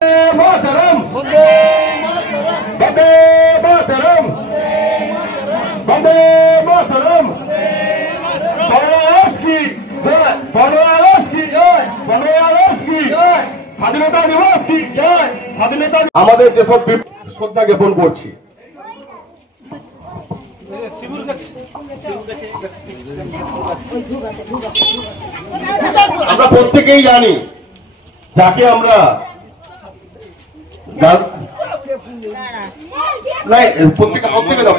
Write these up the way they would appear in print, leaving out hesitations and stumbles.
मातरम वंदे मातरम वंदे मातरम স্বাধীনতা দিবস কি জয় স্বাধীনতা আমাদের যেসব শ্রদ্ধা জ্ঞাপন করছি আমরা প্রত্যেকেই জানি যাকে আমরা প্রত্যেকে দাও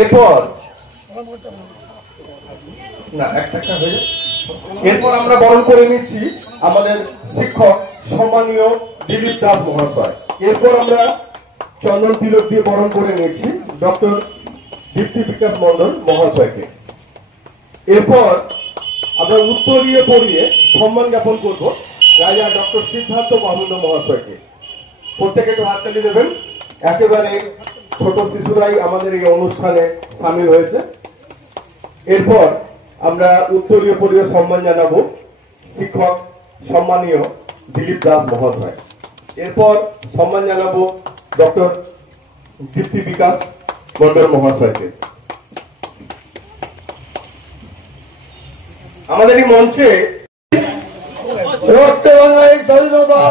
এরপর না একটা হয়ে এরপর আমরা বরণ করে নিচ্ছি আমাদের শিক্ষক সম্মানীয় দিলীপ দাস মহাশয়। এরপর আমরা চন্দন তিলক দিয়ে বরণ করে নিচ্ছি ডক্টর দীপ্তি বিকাশ মন্ডল মহাশয়কে। এরপর আমরা উত্তরীয় পড়িয়ে সম্মান জ্ঞাপন করব রাজা ডক্টর সিদ্ধার্থ মাহুল্য মহাশয়কে। প্রত্যেকে একটু হাততালি দেবেন। একেবারে ছোট শিশুরাই আমাদের এই অনুষ্ঠানে সামিল হয়েছে। এরপর আমরা উত্তরীয় পরিয়ে সম্মান জানাবো শিক্ষক সম্মানীয় দিলীপ দাস মহাশয়। এরপর সম্মান জানাবো ডক্টর দীপ্তি বিকাশ মন্ডল মহাশয়কে। আমাদের এই মঞ্চে রক্তে ভাঙা এই স্বাধীনতা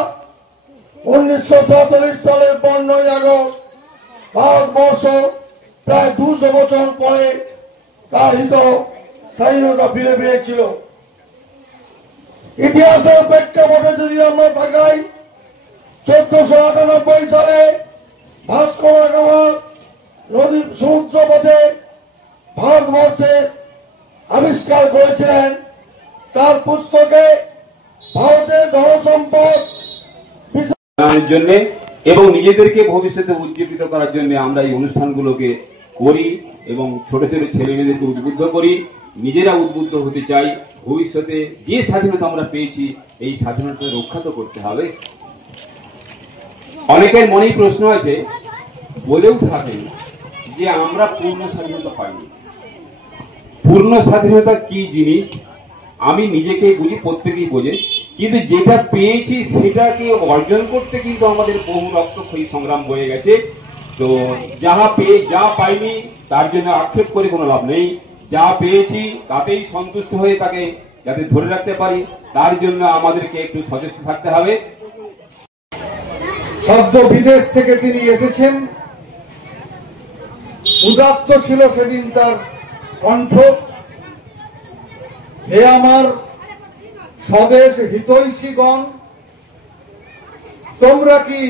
1947 সালের 15ই আগস্ট ভারতবর্ষ প্রায় 200 বছর পরে তার হিত স্বাধীনতা ফিরে পেয়েছিল। ইতিহাসের প্রেক্ষাপটে যদি আমরা তাকাই 1498 সালে ভাস্কো দা গামা নদী সমুদ্র পথে ভারতবর্ষে আবিষ্কার করেছিলেন। তার পুস্তকে ভারতের ধনসম্পদ জন্য এবং নিজেদেরকে ভবিষ্যতে উজ্জীবিত করার জন্য আমরা এই অনুষ্ঠানগুলোকে করি এবং ছোট ছোট ছেলে মেয়েদেরকে উদ্বুদ্ধ করি। নিজেরা উদ্বুদ্ধ হতে চাই। ভবিষ্যতে যে স্বাধীনতা আমরা পেয়েছি এই স্বাধীনতা রক্ষা তো করতে হবে। অনেকের মনেই প্রশ্ন আছে, বলেও থাকেন যে আমরা পূর্ণ স্বাধীনতা পাইনি। পূর্ণ স্বাধীনতা কি জিনিস আমি নিজেকে বুঝি, প্রত্যেকেই বোঝে, কিন্তু যেটা পেয়েছি সেটাকে অর্জন করতে কিন্তু আমাদের বহু রক্তক্ষয়ী সংগ্রাম বয়ে গেছে। তো যা পাইনি তার জন্য আক্ষেপ করে কোনো লাভ নেই। যা পেয়েছি তাতেই সন্তুষ্ট হয়ে তাকে যাতে ধরে রাখতে পারি তার জন্য আমাদেরকে একটু সচেষ্ট থাকতে হবে। সদ্য বিদেশ থেকে তিনি এসেছেন, উদাত্ত ছিল সেদিন তার কণ্ঠ। হে আমার স্বদেশ হিতৈষীগণ, তোমরা কি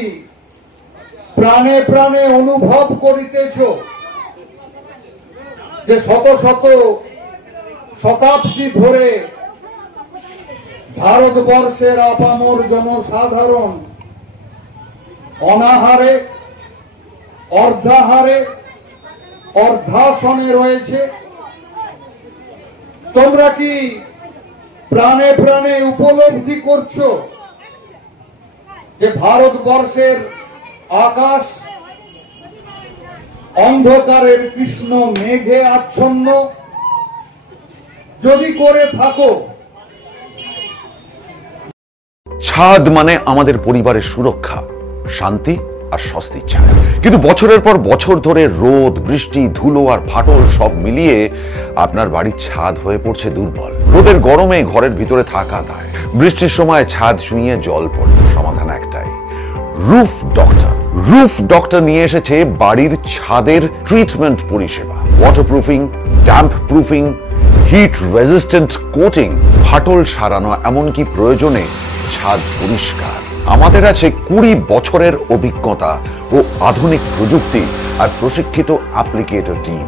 প্রাণে প্রাণে অনুভব করিতেছ যে শত শত শতাব্দী ধরে ভারতবর্ষের আপামর জনসাধারণ অনাহারে, অর্ধাহারে, অর্ধাসনে রয়েছে। তোমরা কি প্রাণে প্রাণে উপলব্ধি করছো যে ভারতবর্ষের আকাশ অন্ধকারের কৃষ্ণ মেঘে আচ্ছন্ন? যদি করে থাকো, ছাদ মানে আমাদের পরিবারের সুরক্ষা, শান্তি আর স্বস্তির ছায়া। কিন্তু বছরের পর বছর ধরে রোদ, বৃষ্টি, ধুলো আর ফাটল সব মিলিয়ে আপনার বাড়ির ছাদ হয়ে পড়ছে দুর্বল। রোদের গরমে ঘরের ভিতরে থাকা দায়, বৃষ্টির সময় ছাদ ছুঁয়ে জল পড়ে। সমাধান একটাই, রুফ ডক্টর। রুফ ডক্টর নিয়ে এসেছে বাড়ির ছাদের ট্রিটমেন্ট পরিষেবা। Waterproofing, damp proofing, hit resistant coating, ফাটল সারানো, এমনকি প্রয়োজনে ছাদ পরিষ্কার। আমাদের আছে 20 বছরের অভিজ্ঞতা ও আধুনিক প্রযুক্তি আর প্রশিক্ষিত অ্যাপ্লিকেটর টিম।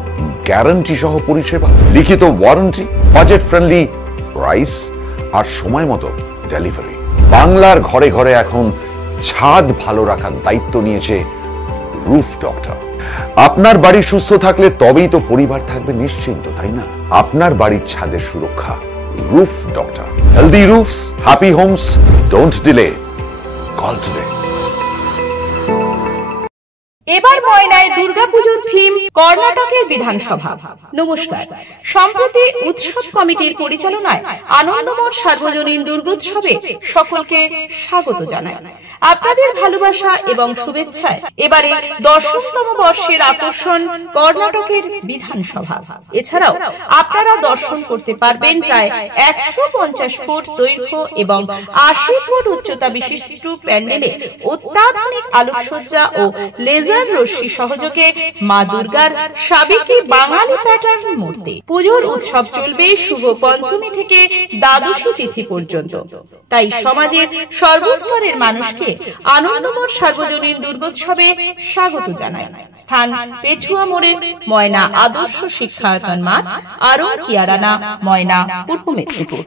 গ্যারান্টি সহ পরিষেবা, লিখিত ওয়ারেন্টি, বাজেট ফ্রেন্ডলি প্রাইস আর সময় মতো ডেলিভারি। বাংলার ঘরে ঘরে এখন ছাদ ভালো রাখার দায়িত্ব নিয়েছে রুফ ডক্টর। আপনার বাড়ি সুস্থ থাকলে তবেই তো পরিবার থাকবে নিশ্চিন্ত, তাই না? আপনার বাড়ির ছাদের সুরক্ষা Roof Doctor. Healthy roofs, happy homes. Don't delay. Call today. এবার ময়নায় দুর্গাপুজোর থিম কর্ণাটকের বিধানসভা। নমস্কার, সম্প্রতি উৎসব কমিটির পরিচালনায় আনন্দমঠ সার্বজনীন দুর্গোৎসবে সকলকে স্বাগত জানাই। আপনাদের ভালোবাসা এবং শুভেচ্ছায় এবারে 10তম বর্ষের আকর্ষণ কর্ণাটকের বিধানসভা। এছাড়াও আপনারা দর্শন করতে পারবেন প্রায় 150 ফুট দৈর্ঘ্য এবং 80 ফুট উচ্চতা বিশিষ্ট প্যান্ডেলে অত্যাধুনিক আলোকসজ্জা ও লেজার রশ্মি সহযোগে মা দুর্গার সাবেকি বাঙালি প্যাটার্ন মূর্তি। পুজোর উৎসব চলবে শুভ পঞ্চমী থেকে দ্বাদশী তিথি পর্যন্ত। তাই সমাজের সর্বস্তরের মানুষকে আনন্দমঠ সার্বজনীন দুর্গোৎসবে স্বাগত জানায়। স্থান পেছুয়া মোড়ে, ময়না আদর্শ শিক্ষায়তন মাঠ, আরং কিয়ারানা, ময়না, পূর্ব মেদিনীপুর।